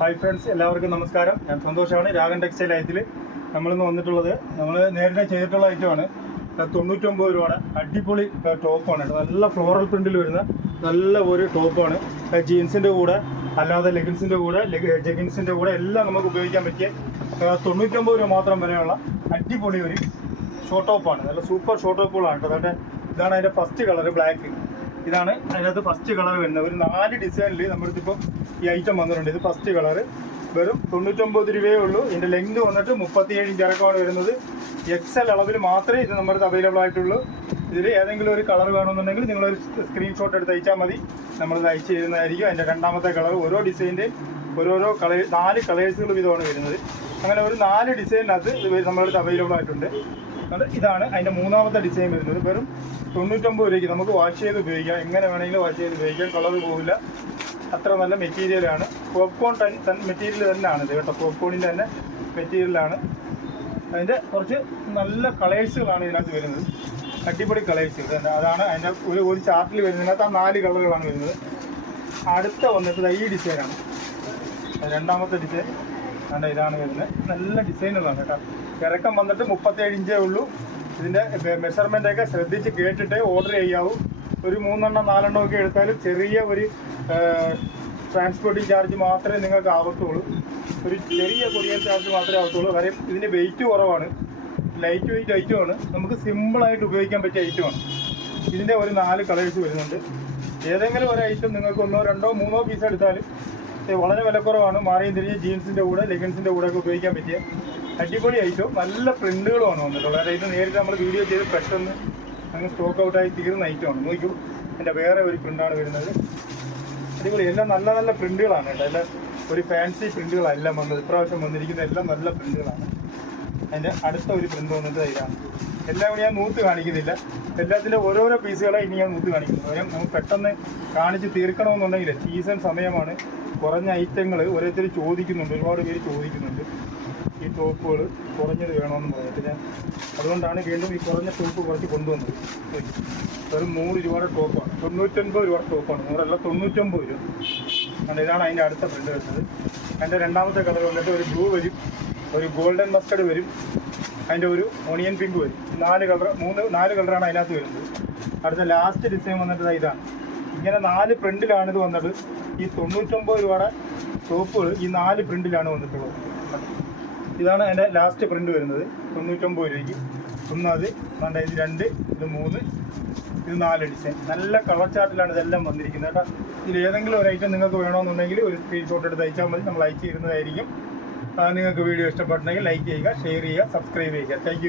Hi friends, എല്ലാവർക്കും നമസ്കാരം. ഞാൻ സന്തോഷമാണ്. രാഗൻ ടെക്സ്റ്റൈൽ ഐറ്റിൽ നമ്മളിന്ന് വന്നിട്ടുള്ളത് നമ്മൾ നേരത്തെ ചെയ്തിട്ടുള്ള ഐറ്റമാണ്. 99 രൂപയുടെ അടിപൊളി ടോപ്പാണ്. നല്ല ഫ്ലോറൽ പ്രിൻറ്റിൽ വരുന്ന നല്ല ഒരു ടോപ്പാണ്. ജീൻസിൻ്റെ കൂടെ അല്ലാതെ ലെഗിൻസിൻ്റെ കൂടെ ജെഗിൻസിൻ്റെ കൂടെ എല്ലാം നമുക്ക് ഉപയോഗിക്കാൻ പറ്റിയ 99 രൂപ മാത്രം വിലയുള്ള അടിപൊളി ഒരു ഷോർട്ട് ടോപ്പാണ്. നല്ല സൂപ്പർ ഷോർട്ട് ടോപ്പുകളാണ് കേട്ടോ. അതായത് ഇതാണ് അതിൻ്റെ ഫസ്റ്റ് കളർ, ബ്ലാക്ക്. ഇതാണ് അതിനകത്ത് ഫസ്റ്റ് കളർ വരുന്നത്. ഒരു 4 ഡിസൈനിൽ നമ്മളിപ്പോൾ ഈ ഐറ്റം വന്നിട്ടുണ്ട്. ഇത് ഫസ്റ്റ് കളർ വെറും 99 രൂപയേ ഉള്ളൂ. ഇതിൻ്റെ ലെങ്ത് വന്നിട്ട് 37 ഇഞ്ച് ഇറക്കമാണ് വരുന്നത്. XL അളവിൽ മാത്രമേ ഇത് നമ്മുടെ അവൈലബിൾ ആയിട്ടുള്ളൂ. ഇതിൽ ഏതെങ്കിലും ഒരു കളർ വേണമെന്നുണ്ടെങ്കിൽ നിങ്ങളൊരു സ്ക്രീൻഷോട്ട് എടുത്ത് അയച്ചാൽ മതി, നമ്മളിത് അയച്ചു തരുന്നതായിരിക്കും. അതിൻ്റെ രണ്ടാമത്തെ കളർ ഓരോ ഡിസൈൻ്റെയും ഓരോരോ 4 കളേഴ്സുകൾ വിധമാണ് വരുന്നത്. അങ്ങനെ ഒരു 4 ഡിസൈനിനകത്ത് ഇത് നമ്മളടുത്ത് അവൈലബിൾ ആയിട്ടുണ്ട്. ഇതാണ് അതിൻ്റെ മൂന്നാമത്തെ ഡിസൈൻ വരുന്നത്. വെറും 99 രൂപയ്ക്ക് നമുക്ക് വാഷ് ചെയ്ത് ഉപയോഗിക്കാം. എങ്ങനെ വേണമെങ്കിലും വാഷ് ചെയ്ത് ഉപയോഗിക്കാം. കളർ പോവില്ല. അത്ര നല്ല മെറ്റീരിയലാണ്. പോപ്കോൺ മെറ്റീരിയൽ തന്നെയാണ് ഇത് കേട്ടോ. പോപ്കോണിൻ്റെ തന്നെ മെറ്റീരിയലാണ്. അതിൻ്റെ കുറച്ച് നല്ല കളേഴ്സുകളാണ് ഇതിനകത്ത് വരുന്നത്. അടിപൊളി കളേഴ്സുകൾ. അതാണ് അതിൻ്റെ ഒരു ചാർട്ടിൽ വരുന്നതിനകത്ത് ആ 4 കളറുകളാണ് വരുന്നത്. അടുത്ത വന്നിട്ട് ഈ ഡിസൈനാണ് രണ്ടാമത്തെ ഡിസൈൻ. ഇതാണ് വരുന്നത്. നല്ല ഡിസൈനുകളാണ് കേട്ടോ. ഇറക്കം വന്നിട്ട് 37 ഇഞ്ചേ ഉള്ളൂ. ഇതിൻ്റെ മെഷർമെൻ്റൊക്കെ ശ്രദ്ധിച്ച് കേട്ടിട്ട് ഓർഡർ ചെയ്യാവൂ. ഒരു 3 എണ്ണം 4 എണ്ണം ഒക്കെ എടുത്താലും ചെറിയ ഒരു ട്രാൻസ്പോർട്ടിങ് ചാർജ് മാത്രമേ നിങ്ങൾക്ക് ആവത്തുള്ളൂ. ഒരു ചെറിയ കൊറിയർ ചാർജ് മാത്രമേ ആവത്തുള്ളൂ. കാര്യം ഇതിന് വെയിറ്റ് കുറവാണ്, ലൈറ്റ് വെയിറ്റ് ഐറ്റമാണ്. നമുക്ക് സിമ്പിളായിട്ട് ഉപയോഗിക്കാൻ പറ്റിയ ഐറ്റമാണ്. ഇതിൻ്റെ ഒരു 4 കളേഴ്സ് വരുന്നുണ്ട്. ഏതെങ്കിലും ഒരു ഐറ്റം നിങ്ങൾക്ക് 1, 2, 3 പീസ് എടുത്താലും വളരെ വിലക്കുറവാണ്. മാറിയും തിരിഞ്ഞ് ജീൻസിൻ്റെ കൂടെ ലെഗിൻസിൻ്റെ കൂടെ ഒക്കെ ഉപയോഗിക്കാൻ പറ്റിയ അടിപൊളി ഐറ്റവും നല്ല പ്രിൻറ്റുകളുമാണ് വന്നിട്ടുള്ളത്. അതായത് നേരിട്ട് നമ്മൾ വീഡിയോ ചെയ്ത് പെട്ടെന്ന് അങ്ങ് സ്റ്റോക്ക് ഔട്ടായി തീർന്ന ഐറ്റമാണ്. നോക്കൂ, എൻ്റെ വേറെ ഒരു പ്രിൻ്റാണ് വരുന്നത്. അടിപൊളി. എല്ലാം നല്ല നല്ല പ്രിൻറ്റുകളാണ് കേട്ടോ. എല്ലാം ഒരു ഫാൻസി പ്രിൻറ്റുകളെല്ലാം വന്നത്. ഇപ്രാവശ്യം വന്നിരിക്കുന്ന എല്ലാം നല്ല പ്രിൻറ്റുകളാണ്. അതിൻ്റെ അടുത്ത ഒരു പ്രിൻ്റ് വന്നിട്ട് ഇതാണ്. എല്ലാം കൂടി ഞാൻ നൂത്ത് കാണിക്കുന്നില്ല. എല്ലാത്തിൻ്റെ ഓരോരോ പീസുകളെ ഇനി ഞാൻ നൂത്ത് കാണിക്കുന്നു. കാര്യം നമുക്ക് പെട്ടെന്ന് കാണിച്ച് തീർക്കണമെന്നുണ്ടെങ്കിൽ സീസൺ സമയമാണ്. കുറഞ്ഞ ഐറ്റങ്ങൾ ഓരോരുത്തർ ചോദിക്കുന്നുണ്ട്, ഒരുപാട് പേര് ചോദിക്കുന്നുണ്ട്. ഈ ടോപ്പുകൾ കുറഞ്ഞത് വേണമെന്ന് പറഞ്ഞിട്ട് ഞാൻ അതുകൊണ്ടാണ് വീണ്ടും ഈ കുറഞ്ഞ ടോപ്പ് കുറച്ച് കൊണ്ടുവന്നത്. വെറും 100 രൂപയുടെ ടോപ്പാണ്. 99 രൂപയുടെ ടോപ്പാണ്. 100 അല്ല, 99 രൂപ. ഇതാണ് അതിൻ്റെ അടുത്ത പ്രിൻ്റ് വരുന്നത്. അതിൻ്റെ രണ്ടാമത്തെ കളർ വന്നിട്ട് ഒരു ബ്ലൂ വരും, ഒരു ഗോൾഡൻ മസ്റ്റർഡ് വരും, അതിൻ്റെ ഒരു ഓണിയൻ പിങ്ക് വരും. 4 കളറാണ് അതിനകത്ത് വരുന്നത്. അടുത്ത ലാസ്റ്റ് ഡിസൈൻ വന്നിട്ട് ഇതാണ്. ഇങ്ങനെ 4 പ്രിൻ്റിലാണിത് വന്നത്. ഈ 99 രൂപയുടെ ടോപ്പുകൾ ഈ 4 പ്രിൻ്റിലാണ് വന്നിട്ടുള്ളത്. ഇതാണ് അതിൻ്റെ ലാസ്റ്റ് പ്രിൻ്റ് വരുന്നത്. 99 രൂപയ്ക്ക്. ഒന്നത്, ഇത് 2, ഇത് 3, ഇത് 4 ഡിസൈൻ. നല്ല കളർ ചാർട്ടിലാണ് ഇതെല്ലാം വന്നിരിക്കുന്നത് കേട്ടോ. ഇതിൽ ഏതെങ്കിലും ഒരു ഐറ്റം നിങ്ങൾക്ക് വേണമെന്നുണ്ടെങ്കിൽ ഒരു സ്ക്രീൻഷോട്ട് എടുത്ത് അയച്ചാൽ മതി, നമ്മൾ അയച്ചു തരുന്നതായിരിക്കും. നിങ്ങൾക്ക് വീഡിയോ ഇഷ്ടപ്പെട്ടുണ്ടെങ്കിൽ ലൈക്ക് ചെയ്യുക, ഷെയർ ചെയ്യുക, സബ്സ്ക്രൈബ് ചെയ്യുക. Thank you.